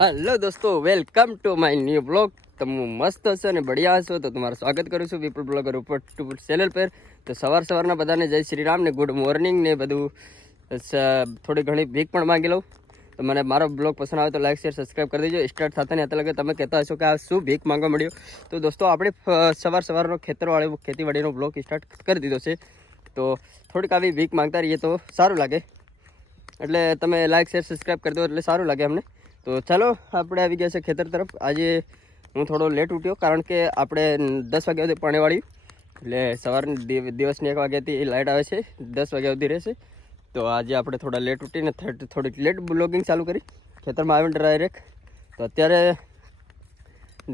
Hello दोस्तों, welcome to my new blog. तुम मस्त हशो ने बढ़िया हशो तो तुम्हारा स्वागत करूँ છું વિપુલ બ્લોગર ઉપર ચેનલ પર। તો સવારના બધાને જય શ્રી રામ ને ગુડ મોર્નિંગ ને બધું થોડી ઘણી ભીખ પણ માંગી લઉં। તો મને મારો બ્લોગ પસંદ આવે તો લાઈક શેર સબસ્ક્રાઈબ કરી દેજો। સ્ટાર્ટ થતા નહીં અત્યારે તમે કહેતા હશો કે આ શું ભીખ માંગવા મળ્યો। તો દોસ્તો આપણે સવારનો ખેતરવાળો ખેતીવાડીનો બ્લોગ સ્ટાર્ટ કરી દીધો છે। તો થોડીક આવી ભીખ માંગતા રહીએ તો સારું લાગે, એટલે તમે લાઈક શેર સબસ્ક્રાઈબ કરી દો એટલે સારું લાગે અમને। તો ચાલો આપણે આવી ગયા છે ખેતર તરફ। આજે હું થોડો લેટ ઉઠ્યો કારણ કે આપણે 10 વાગ્યા સુધી પાણી વાળ્યું, એટલે સવારની દિવસની 1 વાગ્યાથી લાઇટ આવે છે, 10 વાગ્યા સુધી રહેશે। તો આજે આપણે થોડા લેટ ઉઠીને થોડીક લેટ બ્લોગિંગ ચાલુ કરી ખેતરમાં આવીને ડાયરેક્ટ। તો અત્યારે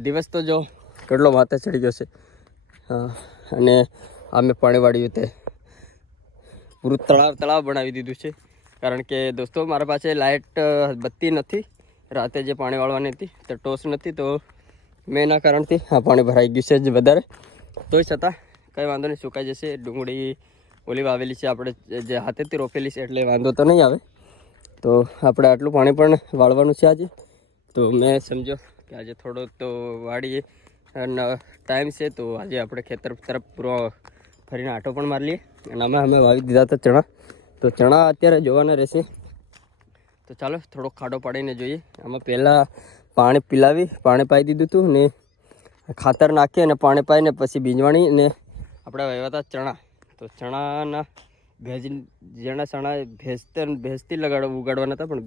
દિવસ તો જો કેટલો માથે ચડી ગયો છે, અને અમે પાણી વાળ્યું તે પૂરું તળાવ બનાવી દીધું છે। કારણ કે દોસ્તો મારા પાસે લાઇટ બત્તી નથી, રાતે જે પાણી વાળવાની હતી તો ટોસ નથી, તો મેં એના કારણથી આ પાણી ભરાઈ ગયું છે જ વધારે। તોય છતાં કંઈ વાંધો નહીં, સુકાઈ જશે। ડુંગળી ઓલી વાવેલી છે આપણે, જે હાથેથી રોપેલી છે, એટલે વાંધો તો નહીં આવે। તો આપણે આટલું પાણી પણ વાળવાનું છે આજે। તો મેં સમજો કે આજે થોડો તો વાળીએ ટાઈમ છે, તો આજે આપણે ખેતર તરફ પૂરો ફરીને આટો પણ મારી લઈએ। અને આમાં અમે વાવી દીધા હતા ચણા, તો ચણા અત્યારે જોવાના રહેશે। તો ચાલો થોડો ખાડો પાડીને જોઈએ। આમાં પહેલાં પાણી પીલાવી પાણી પાઈ દીધું હતું ને ખાતર નાખી અને પાણી પાઈને પછી બીજવાણી ને આપણે વાવ્યા હતા ચણા। તો ચણાના જેના ચણા ભેજથી ઉગાડવાના હતા, પણ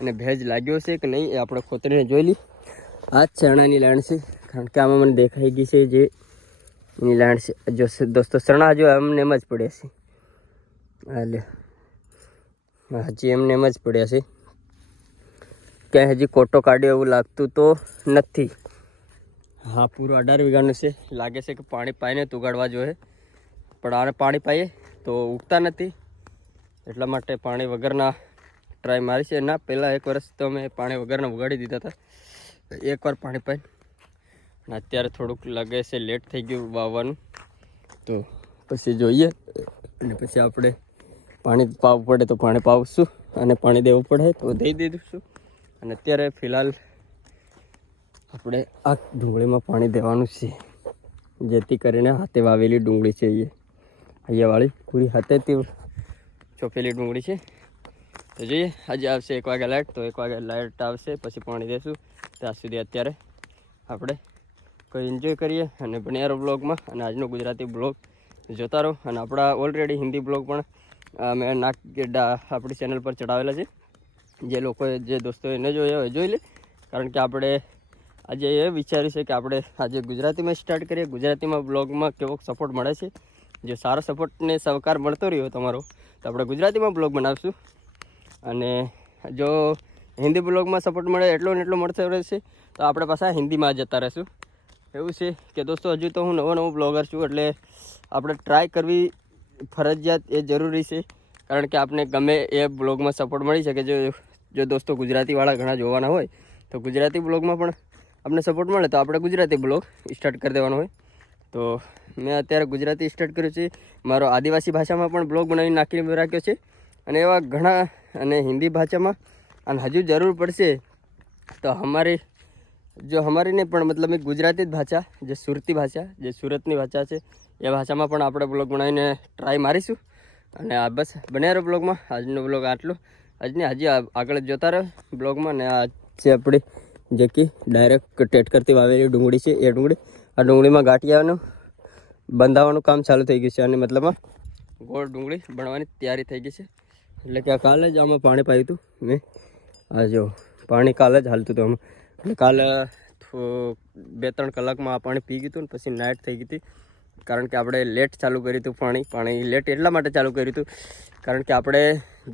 એને ભેજ લાગ્યો છે કે નહીં એ આપણે ખોતરીને જોઈ લઈ। આ જ ચણાની લાઈન છે, કારણ કે આમાં મને દેખાઈ ગઈ છે જે એની લાઈન છે। જો દોસ્તો ચણા જો એમને એમ જ પડ્યા છે, એટલે હજી એમને એમ જ પડ્યા છે, ક્યાંય હજી કોટો કાઢ્યો એવું લાગતું તો નથી। હા, પૂરું 18 વીઘાનું છે, લાગે છે કે પાણી પાઈને જ ઉગાડવા જોઈએ, પણ આને પાણી પાઈએ તો ઉગતા નથી, એટલા માટે પાણી વગરના ટ્રાય મારી છે। ના, પહેલાં 1 વર્ષ તો અમે પાણી વગરના ઉગાડી દીધા હતા, એકવાર પાણી પાઈને। અને અત્યારે થોડુંક લાગે છે લેટ થઈ ગયું વાવવાનું, તો પછી જોઈએ અને પછી આપણે પાણી પાવું પડે તો પાણી પાવશું, અને પાણી દેવું પડે તો દઈ દીધું। અને અત્યારે ફિલહાલ આપણે આ ડુંગળીમાં પાણી દેવાનું છે, જેથી કરીને હાથે વાવેલી ડુંગળી છે, અહીંયા વાળી પૂરી હાથેથી ચોપેલી ડુંગળી છે। તો જોઈએ આજે આવશે 1 વાગે લાઇટ, તો 1 વાગે લાઇટ આવશે પછી પાણી દેશું। ત્યાં સુધી અત્યારે આપણે કોઈ એન્જોય કરીએ અને બન્યા રહો બ્લોગમાં। અને આજનો ગુજરાતી બ્લોગ જોતા રહો, અને આપણા ઓલરેડી હિન્દી બ્લોગ પણ મેં આપણી ચેનલ પર ચડાવેલા છે। જે લોકોએ જે દોસ્તોએ ન જોયા હોય જોઈ લે, કારણ કે આપણે આજે એ વિચાર્યું છે કે આપણે આજે ગુજરાતીમાં સ્ટાર્ટ કરીએ। ગુજરાતીમાં બ્લોગમાં કેવો સપોર્ટ મળે છે, જો સારો સપોર્ટને સહકાર મળતો રહ્યો તમારો તો આપણે ગુજરાતીમાં બ્લોગ બનાવશું, અને જો હિન્દી બ્લોગમાં સપોર્ટ મળે એટલો ને એટલો મળતો રહેશે તો આપણે પાછા હિન્દીમાં જતા રહીશું। એવું છે કે દોસ્તો હજુ તો હું નવો બ્લોગર છું, એટલે આપણે ટ્રાય કરવી ફરજિયાત એ જરૂરી છે, કારણ કે આપણે ગમે એ બ્લોગમાં સપોર્ટ મળી શકે। જો દોસ્તો ગુજરાતીવાળા ઘણા જોવાના હોય તો ગુજરાતી બ્લોગમાં પણ આપણે સપોર્ટ મળે તો આપણે ગુજરાતી બ્લોગ સ્ટાર્ટ કરી દેવાનો હોય। તો મેં અત્યારે ગુજરાતી સ્ટાર્ટ કર્યું છે, મારો આદિવાસી ભાષામાં પણ બ્લોગ બનાવીને નાખી રાખ્યો છે, અને એવા ઘણા, અને હિન્દી ભાષામાં, અને હજુ જરૂર પડશે તો અમારી નહીં પણ મતલબ ગુજરાતી જ ભાષા, જે સુરતી ભાષા, જે સુરતની ભાષા છે એ ભાષામાં પણ આપણે બ્લોગ બનાવીને ટ્રાય મારીશું। અને આ બસ બન્યા રહો બ્લોગમાં। આજનો બ્લોગ આટલો, હજી આગળ જોતા રહો બ્લોગમાં। ને આ છે આપણી જે કે ડાયરેક્ટ ટેટકરથી વાવેલી ડુંગળી છે, એ આ ડુંગળીમાં ગાંઠિયાનું બંધાવવાનું કામ ચાલુ થઈ ગયું છે, અને મતલબમાં ગોળ ડુંગળી બનવાની તૈયારી થઈ ગઈ છે। એટલે કે કાલે જ આમાં પાણી પાયું હતું મેં, આ જો પાણી કાલે જ હાલતું હતું આમાં, એટલે કાલે 2-3 કલાકમાં આ પાણી પી ગયું હતું, ને પછી નાઇટ થઈ ગઈ હતી, કારણ કે આપણે લેટ ચાલુ કર્યું હતું પાણી લેટ એટલા માટે ચાલુ કર્યું હતું કારણ કે આપણે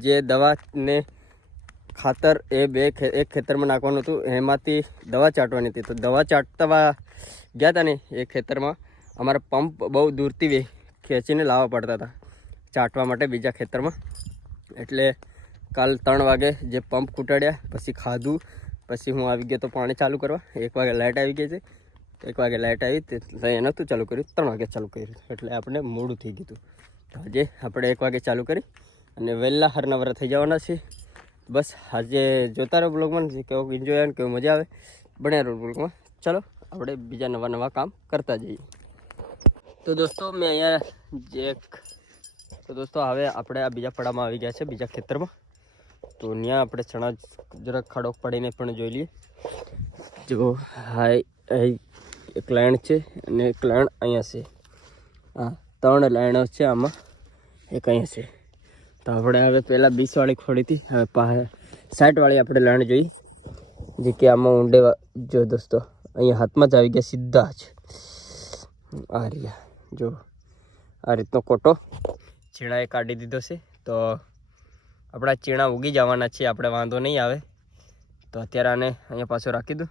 જે દવા ને ખાતર એક ખેતરમાં નાખવાનું હતું, એમાંથી દવા ચાટવાની હતી। તો દવા ચાટવા ગયા હતા ને એ ખેતરમાં અમારે પંપ બહુ દૂરથી ખેંચીને લાવવા પડતા હતા ચાટવા માટે બીજા ખેતરમાં। એટલે કાલ 3 વાગે જે પંપ કૂટાડ્યા, પછી ખાધું, પછી હું આવી ગયો તો પાણી ચાલુ કરવા। 1 વાગે લાઇટ આવી ગઈ છે, 1 વાગે લાઇટ આવી તે એ નહોતું ચાલુ કર્યું, 3 વાગે ચાલુ કર્યું, એટલે આપણે મોડું થઈ ગયું હતું। તો આજે આપણે 1 વાગે ચાલુ કરી અને વહેલા હરનવરા થઈ જવાના છે। બસ આજે જોતા રહો બ્લોગમાં, કેવું એન્જોય આવે કેવું મજા આવે બન્યા રહો બ્લોગમાં. ચાલો આપણે બીજા નવા નવા કામ કરતા જઈએ. તો દોસ્તો મેં અહીંયા તો દોસ્તો હવે આપણે આ બીજા પડામાં આવી ગયા છે, બીજા ખેતરમાં. તો ત્યાં આપણે ચણા જરાક ખાડો પાડીને પણ જોઈ લઈએ. જો હાય એક લાઈન છે અને એક લાઈન અહીંયા છે. હા 3 લાઈનો છે આમાં, એક અહીંયા છે. તો આપણે હવે પહેલાં 20વાળી ખોડી હતી, હવે 60વાળી આપણે લાઈન જોઈ, જે કે આમાં ઊંડે જો દોસ્તો અહીંયા હાથમાં જ આવી ગયા સીધા જ. આ રહ્યા જો આ રીતનો કોટો ચીણાએ કાઢી દીધો છે. તો આપણા ચીણા ઉગી જવાના છે, આપણે વાંધો નહીં આવે. તો અત્યારે આને અહીંયા પાછું રાખી દઉં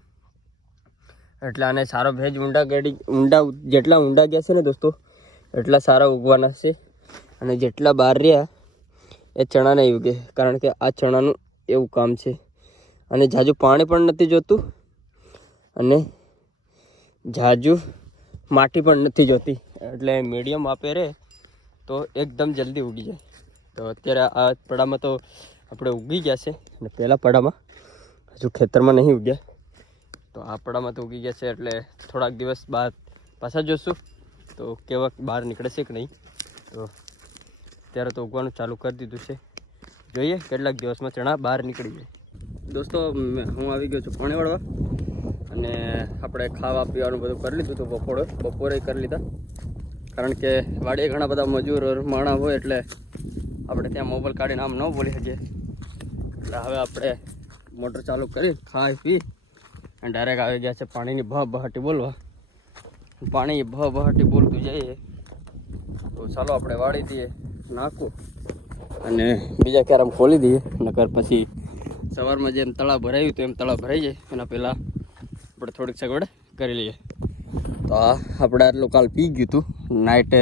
એટલે આને સારો ભેજ જેટલા ઊંડા ગયા છે ને દોસ્તો એટલા સારા ઉગવાના છે. અને જેટલા બહાર રહ્યા એ ચણા નહીં ઉગે, કારણ કે આ ચણાનું એવું કામ છે. અને ઝાઝું પાણી પણ નથી જોતું અને ઝાઝું માટી પણ નથી જોતી, એટલે મીડિયમ આપે રહે તો એકદમ જલ્દી ઉગી જાય. તો અત્યારે આ પડામાં તો આપણે ઉગી ગયા છે અને પહેલાં પડામાં હજુ ખેતરમાં નહીં ઉગ્યા. તો આ પડામાં તો ઉગી ગયા છે, એટલે થોડાક દિવસ બાદ પાછા જોશું તો કેવા બહાર નીકળે છે કે નહીં. તો અત્યારે તો ઉગવાનું ચાલુ કરી દીધું છે, જોઈએ કેટલાક દિવસમાં ચણા બહાર નીકળી જાય. દોસ્તો હું આવી ગયો છું પાણી વાળવા, અને આપણે ખાવા પીવાનું બધું કરી લીધું. તો બપોરે કરી લીધા, કારણ કે વાડીએ ઘણા બધા મજૂર માણસ હોય એટલે આપણે ત્યાં મોબાઈલ કાઢીને આમ ન બોલી શકીએ. એટલે હવે આપણે મોટર ચાલુ કરી ખાઈ પી અને ડાયરેક્ટ આવી ગયા છે પાણીની બહાટી બોલવા. પાણી બહાટી બોલતું જઈએ. તો ચાલો આપણે વાળી દઈએ નાખું અને બીજા ક્યારેમ ખોલી દઈએ, નકર પછી સવારમાં જેમ તળાવ ભરાયું તો એમ તળાવ ભરાઈ જાય. એના પહેલાં આપણે થોડીક સગવડ કરી લઈએ. તો આપણે આટલું કાલ પી ગયું હતું, નાઇટ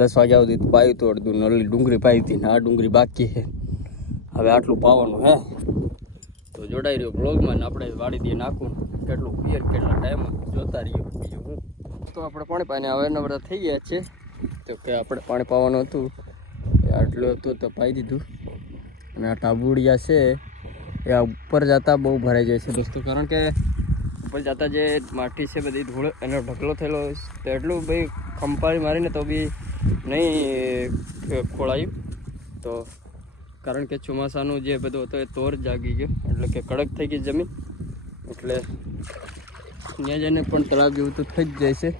10 વાગ્યા સુધી પાયું હતું અડધું. નળી ડુંગળી પાઈ હતી ને આ ડુંગળી બાકી છે, હવે આટલું પાવાનું હે. તો જોડાઈ રહ્યો બ્લોગમાં ને આપણે વાળી દઈએ નાખું. કેટલું પિયર કેટલા ટાઈમમાં જોતા રહ્યો. બીજું હું તો આપણે પાણી પાઈને હવે નવરા થઈ ગયા છે. તો કે આપણે પાણી પાવાનું હતું એ આટલું હતું તો પાઈ દીધું. અને આ ટાબુડિયા છે એ આ ઉપર જતાં બહુ ભરાઈ જાય છે દોસ્તો, કારણ કે ઉપર જતાં જે માટી છે બધી ધૂળ એનો ઢગલો થયેલો તો એટલું ભાઈ ખંપાળી મારીને તો બી નહીં ખોળાયું. તો કારણ કે ચોમાસાનું જે બધું હતો એ તોર જાગી ગયો, એટલે કે કડક થઈ ગઈ જમીન. એટલે ત્યાં જઈને પણ તળાવ જેવું તો થઈ જ જાય છે,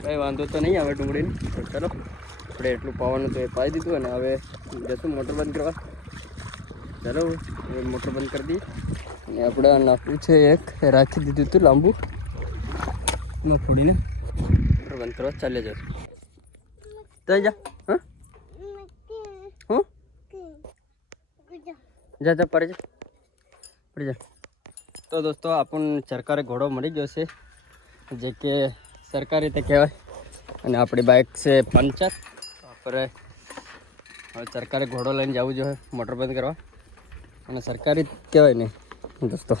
કંઈ વાંધો તો નહીં આવે ડુંગળીને. તો ચાલો આપણે એટલું પાવાનું તો એ પાઈ દીધું અને હવે જશું મોટર બંધ કરવા. ચાલો હવે મોટર બંધ કરી દઈએ. અને આપણે નાખવું છે એક રાખી દીધું હતું લાંબુ ન ફોડીને મોટર બંધ કરવા ચાલે જશું. તો જા હા હું જા પડી જા. તો દોસ્તો આપણને સરકારે ઘોડો મળી ગયો છે, જે કે સરકારી રીતે કહેવાય. અને આપણી બાઇક છે પંચર. આપણે હવે સરકારે ઘોડો લઈને જવું જોઈએ મોટર બંધ કરવા. અને સરકારી કહેવાય ને દોસ્તો,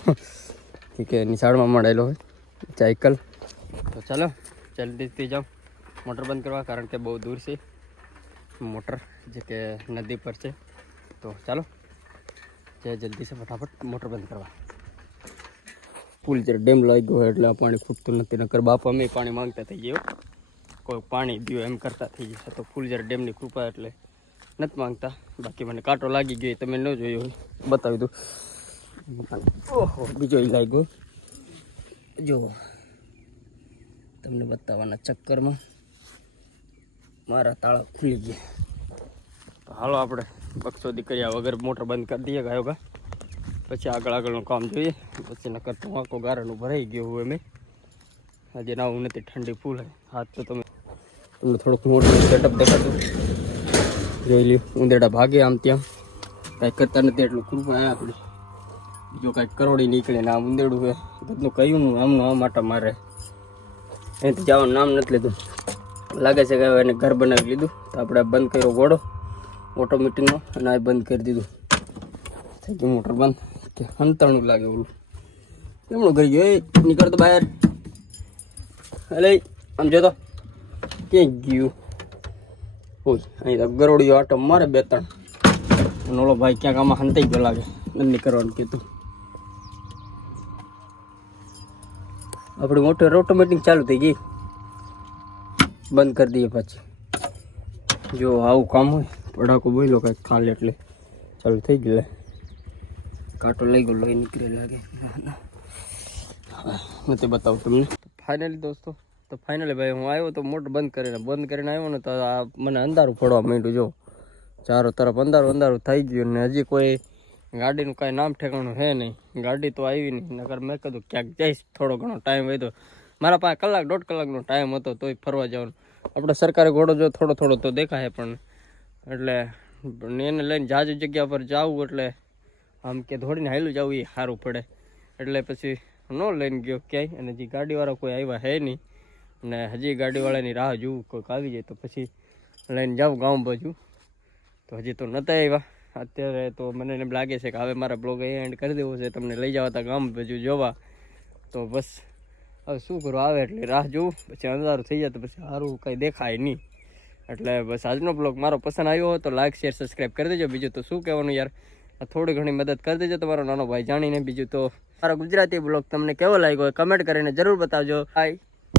કે નિશાળમાં મળેલો હોય સાયકલ. તો ચાલો જલ્દીથી જાઓ મોટર બંધ કરવા, કારણ કે બહુ દૂર છે મોટર, જે કે નદી પર છે. તો ચાલો જલ્દી છે ફટાફટ મોટર બંધ કરવા. ફૂલ જ્યારે ડેમ લાગી ગયો એટલે આ પાણી ખૂટતું નથી, નકર બાપા અમે પાણી માંગતા થઈ ગયો, કોઈ પાણી દો એમ કરતા થઈ ગયા. તો ફૂલ જ્યારે ડેમની કૃપા એટલે નથી માંગતા. બાકી મને કાંટો લાગી ગયો તમે ન જોયો હોય બતાવી દઉં. ઓહો બીજો લાગ્યો જો, તમને બતાવવાના ચક્કરમાં મારા તાળા ખુલી ગયા. તો હાલો આપણે બક્ષો દીકરીયા વગર મોટર બંધ કરી દઈએ ગાયો ગા, પછી આગળનું કામ જોઈએ. પછી નકર તમાકો ગારાનું ભરાઈ ગયું હોય. મેં આજે નાવું નથી, ઠંડી ફૂલ હાથ. તો તમને થોડુંક મોટું સેટઅપ દેખાતું જોઈ લ્યો. ઉંદેડા ભાગે આમ ત્યાં, કાંઈ કરતા નથી એટલું કૃપા આવ્યા આપણે. બીજો કાંઈક કરોડી નીકળે ને આ ઉંદેડું હોય બધું કહ્યું આમનું આમ આટા મારે. અહીંથી જવાનું નામ નથી લીધું, લાગે છે કે હવે એને ઘર બનાવી લીધું. તો આપણે બંધ કર્યો ઘોડો ઓટોમેટિકનો અને આ બંધ કરી દીધું. થઈ ગયું મોટર બંધ. કે હંતાણું લાગે ઓલું એમણું કરી ગયો. એ નીકળતો બહાર, અલે આમ જોતો ક્યાંય ગયું હોય. અહીં તો ગરોડીઓ આટો મારે 2-3 ઓલો ભાઈ ક્યાંક આમાં હંતાઈ ગયો લાગે, નથી કરવાનું કીધું. આપણી મોટર ઓટોમેટિક ચાલુ થઈ ગઈ, બંધ કરી દઈએ પાછી. જો આવું કામ હોય, પડાકો બોલ્યો કાંઈક ખાલે એટલે ચાલુ થઈ ગયું. કાંટો લઈ ગયો, લોહી નીકળે લાગે. નથી બતાવું તમને. ફાઇનલી દોસ્તો, તો ફાઇનલી ભાઈ હું આવ્યો તો મોટર બંધ કરીને આવ્યો ને તો આ મને અંધારું પડવા માંડ્યું. જો ચારો તરફ અંધારું થઈ ગયું ને હજી કોઈ ગાડીનું કાંઈ નામ ઠેકાણું છે નહીં. ગાડી તો આવી નહીં, નકર મેં કીધું ક્યાંક જઈશ, થોડો ઘણો ટાઈમ વધ્યો. મારા પાસે કલાક 1.5 કલાકનો ટાઈમ હતો તોય ફરવા જવાનું. આપણે સરકારી ઘોડો જો થોડો તો દેખાય, પણ એટલે એને લઈને જાજુ જગ્યા પર જવું એટલે આમ કે દોડીને હાલું જવું એ સારું પડે. એટલે પછી ન લઈને ગયો ક્યાંય. અને હજી ગાડીવાળા કોઈ આવ્યા છે નહીં, અને હજી ગાડીવાળાની રાહ જોવું, કોઈક આવી જાય તો પછી લઈને જાઉં ગામ બાજુ. તો હજી તો નહોતા આવ્યા. અત્યારે તો મને એમ લાગે છે કે હવે મારા બ્લોગ અહીં એન્ડ કરી દેવો છે, તમને લઈ જવા હતા ગામ બાજુ જોવા. તો બસ હવે શું કરું, આવે એટલે રાહ જોઉં, પછી અંધારું થઈ જાય તો પછી સારું કંઈ દેખાય નહીં. એટલે બસ આજનો બ્લોગ મારો પસંદ આવ્યો હોય તો લાઈક શેર સબસ્ક્રાઈબ કરી દેજો. બીજું તો શું કહેવાનું યાર, થોડી ઘણી મદદ કરી દેજો તમારો નાનો ભાઈ જાણીને. બીજું તો મારો ગુજરાતી બ્લોગ તમને કેવો લાગ્યો હોય કમેન્ટ કરીને જરૂર બતાવજો. બાય.